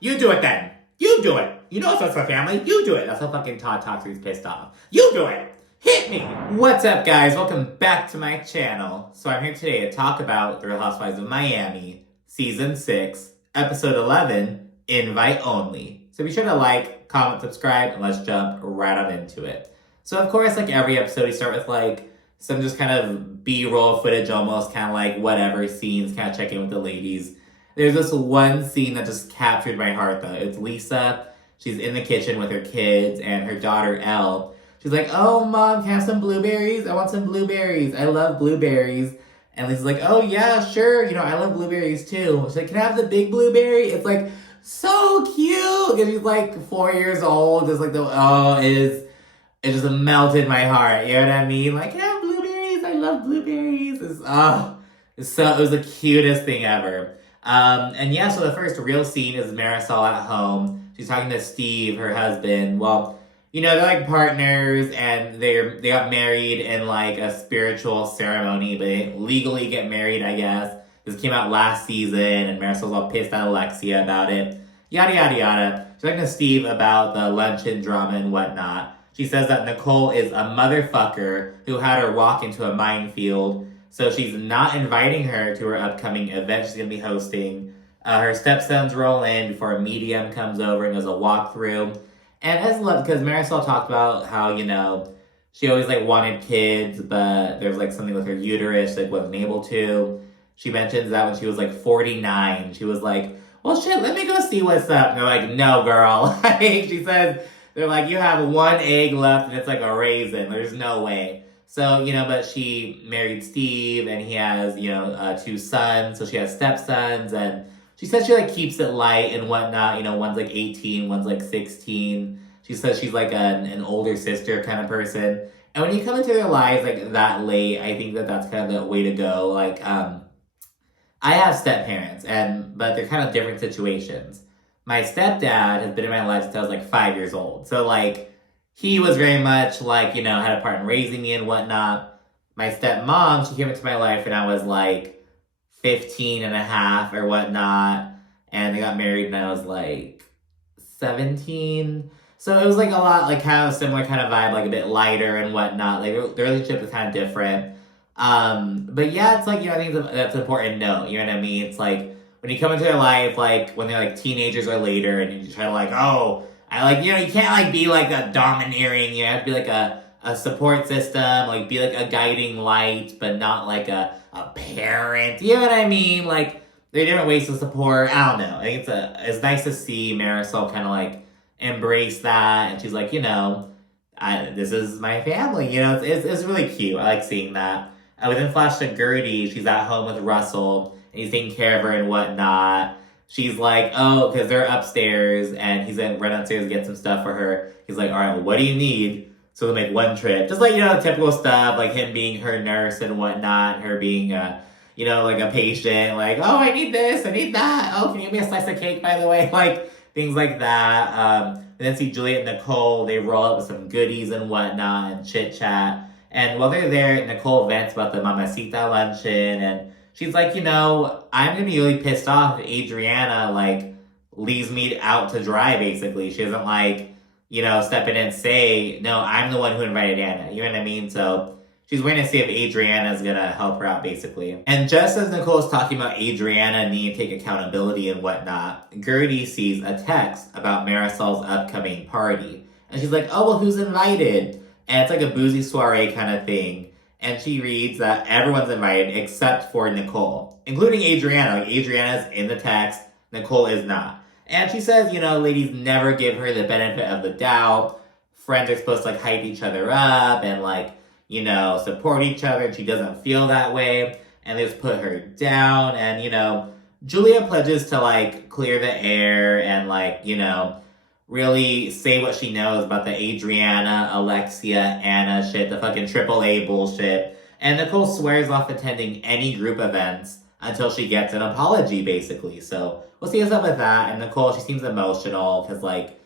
You do it then. You do it. You know it's us a family. You do it. That's how fucking Todd talks when he's pissed off. You do it. Hit me. What's up, guys? Welcome back to my channel. So I'm here today to talk about The Real Housewives of Miami, Season 6, Episode 11, Invite Only. So be sure to like, comment, subscribe, and let's jump right on into it. So of course, like every episode, we start with like some just kind of B-roll footage, almost kind of like whatever scenes, kind of check in with the ladies. There's this one scene that just captured my heart, though. It's Lisa. She's in the kitchen with her kids and her daughter, Elle. She's like, oh, Mom, can I have some blueberries? I want some blueberries. I love blueberries. And Lisa's like, oh, yeah, sure. You know, I love blueberries, too. She's like, can I have the big blueberry? It's, like, so cute. Because she's, like, 4 years old. Just, like, it just melted my heart. You know what I mean? Like, can I have blueberries? I love blueberries. It was the cutest thing ever. And yeah, so the first real scene is Marisol at home. She's talking to Steve, her husband. Well, you know, they're like partners and they got married in like a spiritual ceremony, but they didn't legally get married, I guess. This came out last season and Marisol's all pissed at Alexia about it. Yada, yada, yada. She's talking to Steve about the luncheon drama and whatnot. She says that Nicole is a motherfucker who had her walk into a minefield. So she's not inviting her to her upcoming event she's going to be hosting. Her stepsons roll in before a medium comes over and does a walkthrough. And as because Marisol talked about how, you know, she always like wanted kids, but there's like something with her uterus, like wasn't able to. She mentions that when she was like 49, she was like, well, shit, let me go see what's up. And they're like, no, girl. She says, they're like, you have one egg left and it's like a raisin. There's no way. So, you know, but she married Steve and he has, you know, 2 sons. So she has stepsons and she says she like keeps it light and whatnot. You know, one's like 18, one's like 16. She says she's like an older sister kind of person. And when you come into their lives like that late, I think that that's kind of the way to go. Like, I have step-parents but they're kind of different situations. My stepdad has been in my life since I was like 5 years old. So like, he was very much like, you know, had a part in raising me and whatnot. My stepmom, she came into my life when I was like 15 and a half or whatnot. And they got married when I was like 17. So it was like a lot, like kind of similar kind of vibe, like a bit lighter and whatnot. Like the relationship was kind of different. But yeah, it's like, you know, I think that's an important note. You know what I mean? It's like when you come into their life, like when they're like teenagers or later and you try to like, oh, you know, you can't, like, be, like, a domineering, you have to be, like, a support system, like, be, like, a guiding light, but not, like, a parent, you know what I mean? Like, there are different ways to support, I don't know, I think it's nice to see Marisol kind of, like, embrace that, and she's like, you know, this is my family, you know, it's really cute, I like seeing that. We then flash to Gertie, she's at home with Russell, and he's taking care of her and whatnot. She's like, oh, because they're upstairs, and he's going to run upstairs and get some stuff for her. He's like, all right, well, what do you need? So they'll make one trip. Just like, you know, typical stuff, like him being her nurse and whatnot, her being, you know, like a patient, like, oh, I need this, I need that. Oh, can you give me a slice of cake, by the way? Like, things like that. And then see Juliet and Nicole, they roll up with some goodies and whatnot and chit-chat. And while they're there, Nicole vents about the Mamacita luncheon, and she's like, you know, I'm going to be really pissed off if Adriana, like, leaves me out to dry, basically. She doesn't, like, you know, step in and say, no, I'm the one who invited Anna. You know what I mean? So she's waiting to see if Adriana's going to help her out, basically. And just as Nicole's talking about Adriana needing to take accountability and whatnot, Gertie sees a text about Marisol's upcoming party. And she's like, oh, well, who's invited? And it's like a boozy soiree kind of thing. And she reads that everyone's invited except for Nicole, including Adriana. Like, Adriana's in the text, Nicole is not. And she says, you know, ladies never give her the benefit of the doubt. Friends are supposed to, like, hype each other up and, like, you know, support each other. And she doesn't feel that way. And they just put her down. And, you know, Julia pledges to, like, clear the air and, like, you know, really say what she knows about the Adriana, Alexia, Anna shit, the fucking AAA bullshit. And Nicole swears off attending any group events until she gets an apology, basically. So we'll see what's up with that. And Nicole, she seems emotional because, like,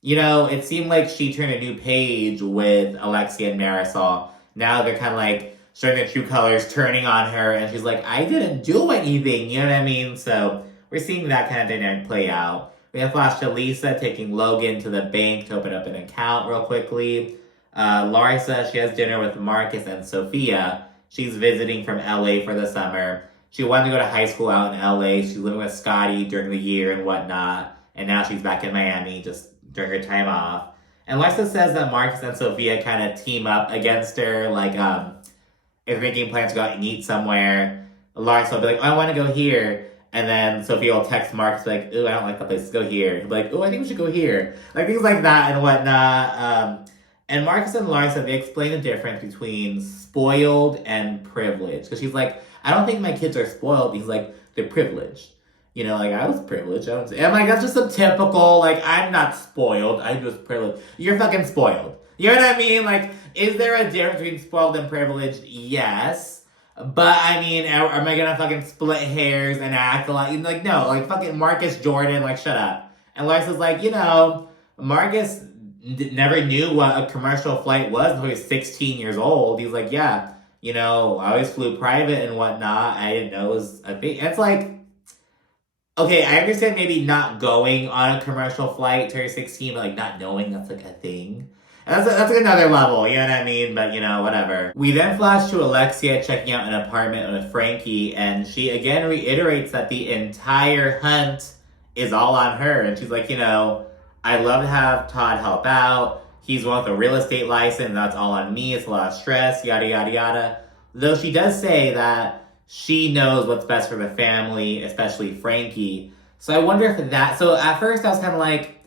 you know, it seemed like she turned a new page with Alexia and Marisol. Now they're kind of like showing their true colors, turning on her, and she's like, I didn't do anything, you know what I mean? So we're seeing that kind of dynamic play out. We have flash to Lisa taking Logan to the bank to open up an account real quickly. Larsa, she has dinner with Marcus and Sophia. She's visiting from LA for the summer. She wanted to go to high school out in LA. She's living with Scotty during the year and whatnot. And now she's back in Miami just during her time off. And Larsa says that Marcus and Sophia kind of team up against her. Like, if making plans to go out and eat somewhere, Larsa will be like, oh, I want to go here. And then Sophia will text Marcus like, ooh, I don't like that place. Let's go here. He'll be like, ooh, I think we should go here. Like, things like that and whatnot. And Marcus and Larsa, they explain the difference between spoiled and privileged. Because she's like, I don't think my kids are spoiled. He's like, they're privileged. You know, like, I was privileged. And I'm like, that's just a typical, like, I'm not spoiled. I'm just privileged. You're fucking spoiled. You know what I mean? Like, is there a difference between spoiled and privileged? Yes. But, I mean, am I gonna fucking split hairs and act like, no, like, fucking Marcus Jordan, like, shut up. And Larsa's like, you know, Marcus never knew what a commercial flight was until he was 16 years old. He's like, yeah, you know, I always flew private and whatnot. I didn't know it was a thing. It's like, okay, I understand maybe not going on a commercial flight till you're 16, but like not knowing that's like a thing. And that's like another level, you know what I mean? But you know, whatever. We then flash to Alexia checking out an apartment with Frankie, and she again reiterates that the entire hunt is all on her. And she's like, you know, I'd love to have Todd help out. He's one with a real estate license, that's all on me. It's a lot of stress, yada, yada, yada. Though she does say that she knows what's best for the family, especially Frankie. So I wonder if that... So at first I was kind of like,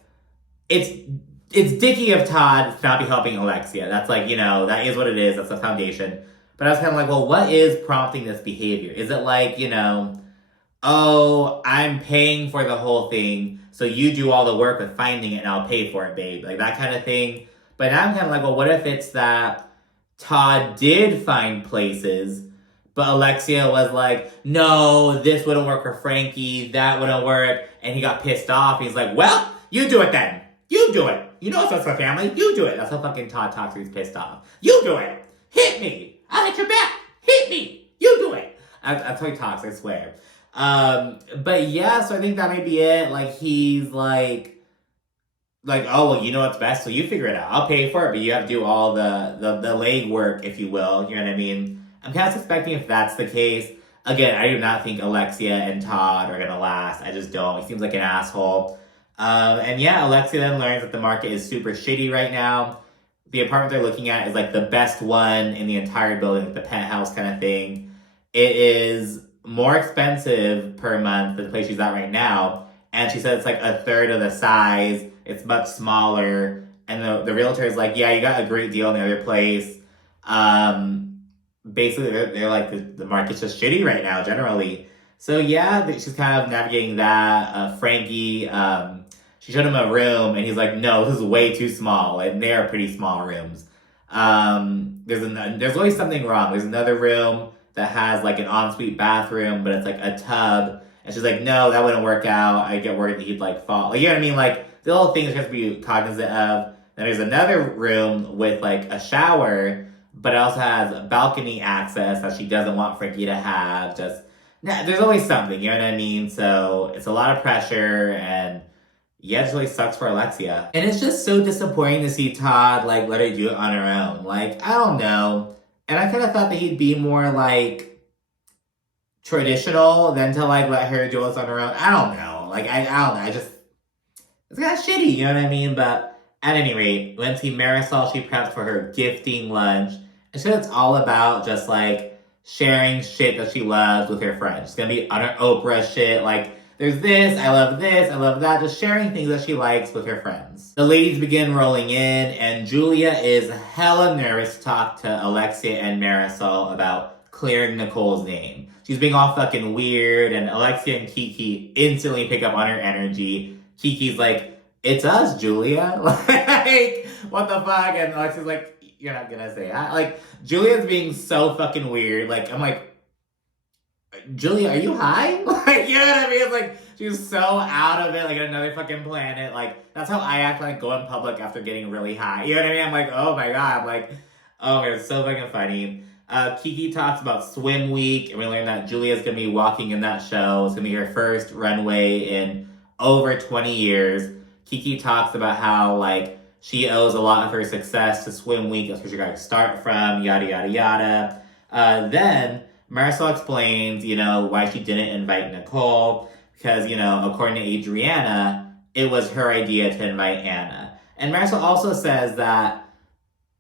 it's dicky of Todd to not be helping Alexia. That's like, you know, that is what it is. That's the foundation. But I was kind of like, well, what is prompting this behavior? Is it like, you know, oh, I'm paying for the whole thing, so you do all the work with finding it and I'll pay for it, babe. Like that kind of thing. But now I'm kind of like, well, what if it's that Todd did find places, but Alexia was like, no, this wouldn't work for Frankie, that wouldn't work, and he got pissed off. He's like, well, you do it then. You do it. You know it's us for family. You do it. That's how fucking Todd talks when he's pissed off. You do it. Hit me. I'll hit your back. Hit me. You do it. That's how he talks, I swear. But yeah, so I think that may be it. Like, he's like, oh, well, you know what's best, so you figure it out. I'll pay for it, but you have to do all the leg work, if you will. You know what I mean? I'm kind of suspecting if that's the case. Again, I do not think Alexia and Todd are gonna last. I just don't. He seems like an asshole. And yeah, Alexia then learns that the market is super shitty right now. The apartment they're looking at is like the best one in the entire building, like the penthouse kind of thing. It is more expensive per month than the place she's at right now. And she said it's like a third of the size. It's much smaller. And the realtor is like, yeah, you got a great deal in the other place. Basically, they're like, the market's just shitty right now, generally. So yeah, she's kind of navigating that. Frankie, she showed him a room, and he's like, no, this is way too small. And they are pretty small rooms. There's always something wrong. There's another room that has like an ensuite bathroom, but it's like a tub. And she's like, no, that wouldn't work out. I get worried that he'd like fall. Like, you know what I mean? Like, the little things you have to be cognizant of. Then there's another room with like a shower, but it also has balcony access that she doesn't want Frankie to have. There's always something, you know what I mean? So it's a lot of pressure, and yeah, it just really sucks for Alexia. And it's just so disappointing to see Todd like let her do it on her own. Like, I don't know. And I kind of thought that he'd be more like traditional than to like let her do this on her own. I don't know. Like, I don't know. It's kind of shitty, you know what I mean? But at any rate, when see Marisol, she preps for her gifting lunch. And so it's all about just like sharing shit that she loves with her friends. It's gonna be on her Oprah shit. Like, there's this, I love that. Just sharing things that she likes with her friends. The ladies begin rolling in, and Julia is hella nervous to talk to Alexia and Marisol about clearing Nicole's name. She's being all fucking weird, and Alexia and Kiki instantly pick up on her energy. Kiki's like, it's us, Julia. Like, what the fuck? And Alexia's like, you're not gonna say that. Like, Julia's being so fucking weird. Like, I'm like, Julia, are you high? Like, you know what I mean? It's like, she's so out of it, like, another fucking planet. Like, that's how I act when I go in public after getting really high. You know what I mean? I'm like, oh my god. I'm like, oh, it's so fucking funny. Kiki talks about swim week, and we learn that Julia's gonna be walking in that show. It's gonna be her first runway in over 20 years. Kiki talks about how, like, she owes a lot of her success to Swim Week. That's where she got to start from, yada, yada, yada. Then Marisol explains, why she didn't invite Nicole. Because, according to Adriana, it was her idea to invite Anna. And Marisol also says that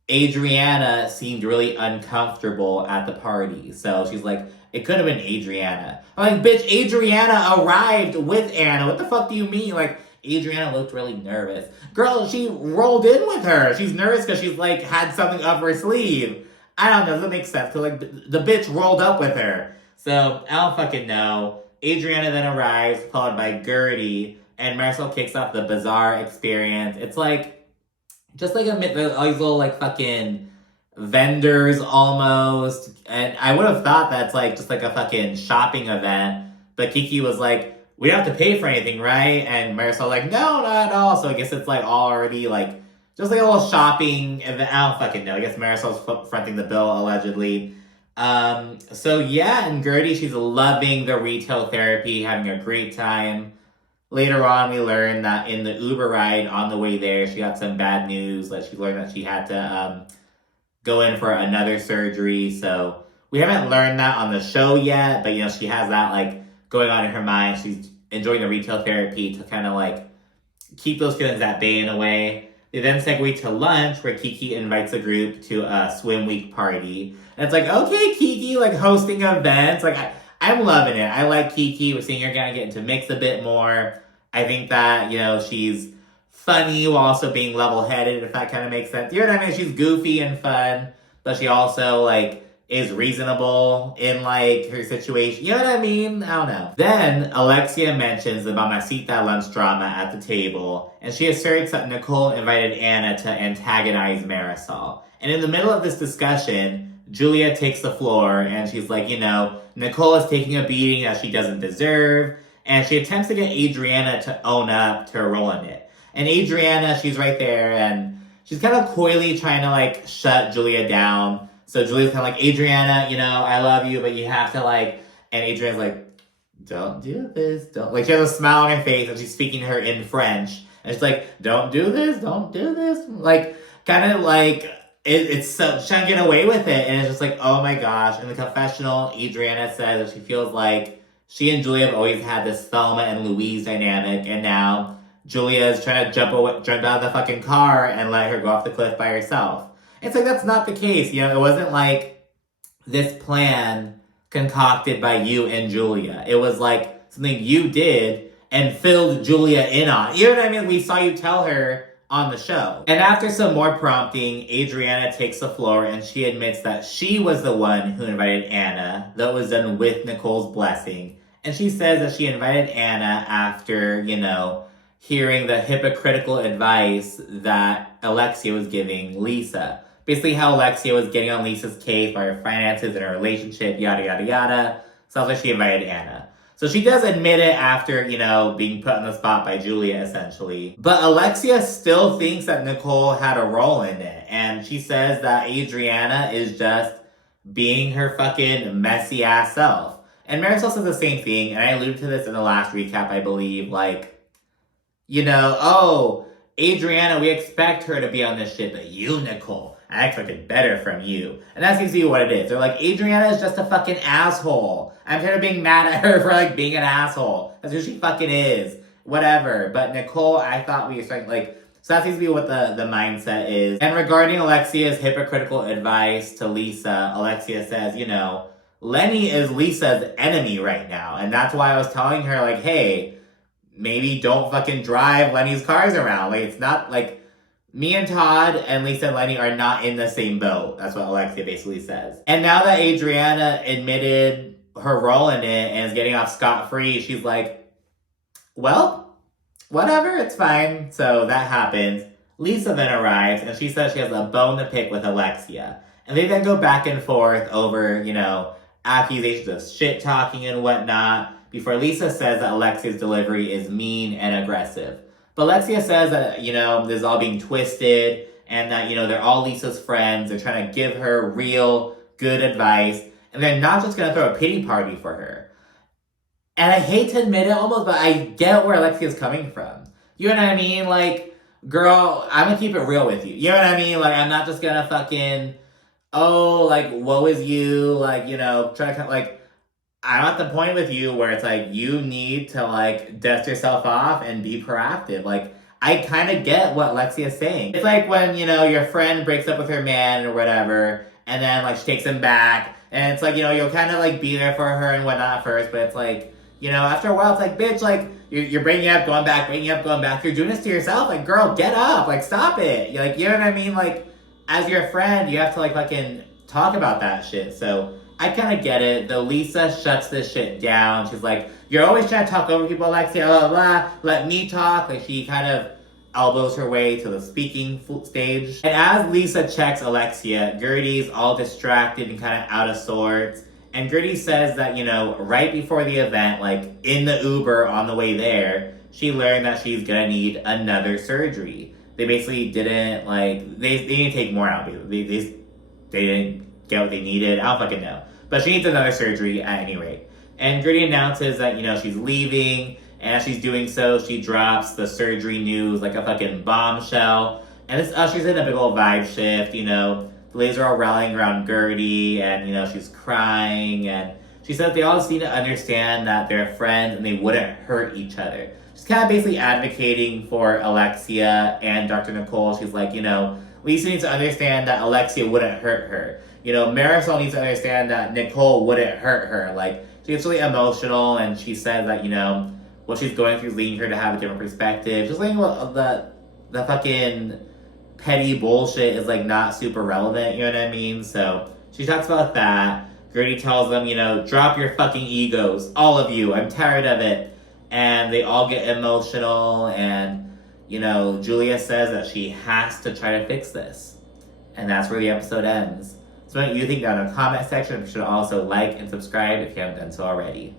Adriana seemed really uncomfortable at the party. So she's like, it could have been Adriana. I'm like, bitch, Adriana arrived with Anna. What the fuck do you mean? Like, Adriana looked really nervous. Girl, she rolled in with her. She's nervous because she's like had something up her sleeve. I don't know, does that make sense? Cause like the bitch rolled up with her. So I don't fucking know. Adriana then arrives, followed by Gertie, and Marisol kicks off the bizarre experience. It's like just like all these little like fucking vendors almost. And I would have thought that's like just like a fucking shopping event. But Kiki was like, we don't have to pay for anything, right? And Marisol like, no, not at all. So I guess it's like already like, just like a little shopping event. I don't fucking know. I guess Marisol's fronting the bill, allegedly. So yeah, and Gertie, she's loving the retail therapy, having a great time. Later on, we learn that in the Uber ride on the way there, she got some bad news. Like she learned that she had to go in for another surgery. So we haven't learned that on the show yet, but she has that like going on in her mind. She's enjoying the retail therapy to kind of like keep those feelings at bay in a way. They then segue to lunch where Kiki invites the group to a Swim Week party. And it's like, okay, Kiki, like hosting events. Like, I'm loving it. I like Kiki. We're seeing her kind of get into mix a bit more. I think that, she's funny while also being level-headed, if that kind of makes sense. You know what I mean? She's goofy and fun, but she also, like, is reasonable in, like, her situation. You know what I mean? I don't know. Then, Alexia mentions the Mamacita lunch drama at the table, and she asserts that Nicole invited Anna to antagonize Marisol. And in the middle of this discussion, Julia takes the floor, and she's like, Nicole is taking a beating that she doesn't deserve, and she attempts to get Adriana to own up to her role in it. And Adriana, she's right there, and she's kind of coyly trying to, like, shut Julia down. So Julia's kind of like, Adriana, I love you, but you have to, like... And Adriana's like, don't do this, don't... Like, she has a smile on her face, and she's speaking to her in French. And she's like, don't do this, don't do this. Like, kind of like... It's so... She's trying to get away with it, and it's just like, oh my gosh. In the confessional, Adriana says that she feels like she and Julia have always had this Thelma and Louise dynamic, and now Julia is trying to jump out of the fucking car and let her go off the cliff by herself. It's like, that's not the case. It wasn't like this plan concocted by you and Julia. It was like something you did and filled Julia in on. You know what I mean? We saw you tell her on the show. And after some more prompting, Adriana takes the floor and she admits that she was the one who invited Anna, though it was done with Nicole's blessing. And she says that she invited Anna after, hearing the hypocritical advice that Alexia was giving Lisa. Basically how Alexia was getting on Lisa's case by her finances and her relationship, yada, yada, yada. Sounds like she invited Anna. So she does admit it after, being put on the spot by Julia, essentially. But Alexia still thinks that Nicole had a role in it. And she says that Adriana is just being her fucking messy ass self. And Marisol says the same thing, and I alluded to this in the last recap, I believe, like, Adriana, we expect her to be on this shit, but you, Nicole, I expected better from you. And that seems to be what it is. They're like, Adriana is just a fucking asshole. I'm tired of being mad at her for, like, being an asshole. That's who she fucking is. Whatever. But Nicole, I thought we expected, like... So that seems to be what the mindset is. And regarding Alexia's hypocritical advice to Lisa, Alexia says, Lenny is Lisa's enemy right now. And that's why I was telling her, like, hey, maybe don't fucking drive Lenny's cars around. Like, it's not, like... Me and Todd and Lisa and Lenny are not in the same boat. That's what Alexia basically says. And now that Adriana admitted her role in it and is getting off scot-free, she's like, well, whatever, it's fine. So that happens. Lisa then arrives and she says she has a bone to pick with Alexia. And they then go back and forth over, accusations of shit-talking and whatnot before Lisa says that Alexia's delivery is mean and aggressive. But Alexia says that, this is all being twisted and that, they're all Lisa's friends. They're trying to give her real good advice. And they're not just going to throw a pity party for her. And I hate to admit it almost, but I get where Alexia's coming from. You know what I mean? Like, girl, I'm gonna keep it real with you. You know what I mean? Like, I'm not just gonna fucking, oh, like, woe is you, like, you know, try to, like, I'm at the point with you where it's like, you need to, like, dust yourself off and be proactive. Like, I kind of get what Lexia's saying. It's like when, you know, your friend breaks up with her man or whatever, and then, like, she takes him back, and it's like, you know, you'll kind of, like, be there for her and whatnot at first, but it's like, you know, after a while, it's like, bitch, like, you're breaking up, going back, breaking up, going back. You're doing this to yourself. Like, girl, get up. Like, stop it. You're like, you know what I mean? Like, as your friend, you have to, like, fucking talk about that shit. So, I kind of get it. Though Lisa shuts this shit down. She's like, you're always trying to talk over people, Alexia, blah, blah, blah. Let me talk. Like, she kind of elbows her way to the speaking stage. And as Lisa checks Alexia, Gertie's all distracted and kind of out of sorts. And Gertie says that, you know, right before the event, like, in the Uber on the way there, she learned that she's gonna need another surgery. They basically didn't, like, they didn't take more out. They didn't get what they needed. I don't fucking know. But she needs another surgery at any rate. And Gertie announces that, you know, she's leaving. And as she's doing so, she drops the surgery news like a fucking bombshell. And this ushers in a big old vibe shift, you know. The ladies are all rallying around Gertie, and, you know, she's crying, and she says they all just need to understand that they're friends and they wouldn't hurt each other. She's kind of basically advocating for Alexia and Dr. Nicole. She's like, you know, Lisa needs to understand that Alexia wouldn't hurt her. You know, Marisol needs to understand that Nicole wouldn't hurt her. Like, she gets really emotional, and she says that, you know, what she's going through is leading her to have a different perspective. Just like the fucking petty bullshit is, like, not super relevant, you know what I mean? So she talks about that. Gertie tells them, you know, drop your fucking egos, all of you, I'm tired of it. And they all get emotional, and, you know, Julia says that she has to try to fix this. And that's where the episode ends. So what you think down in the comment section. You should also like and subscribe if you haven't done so already.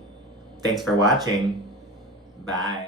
Thanks for watching. Bye.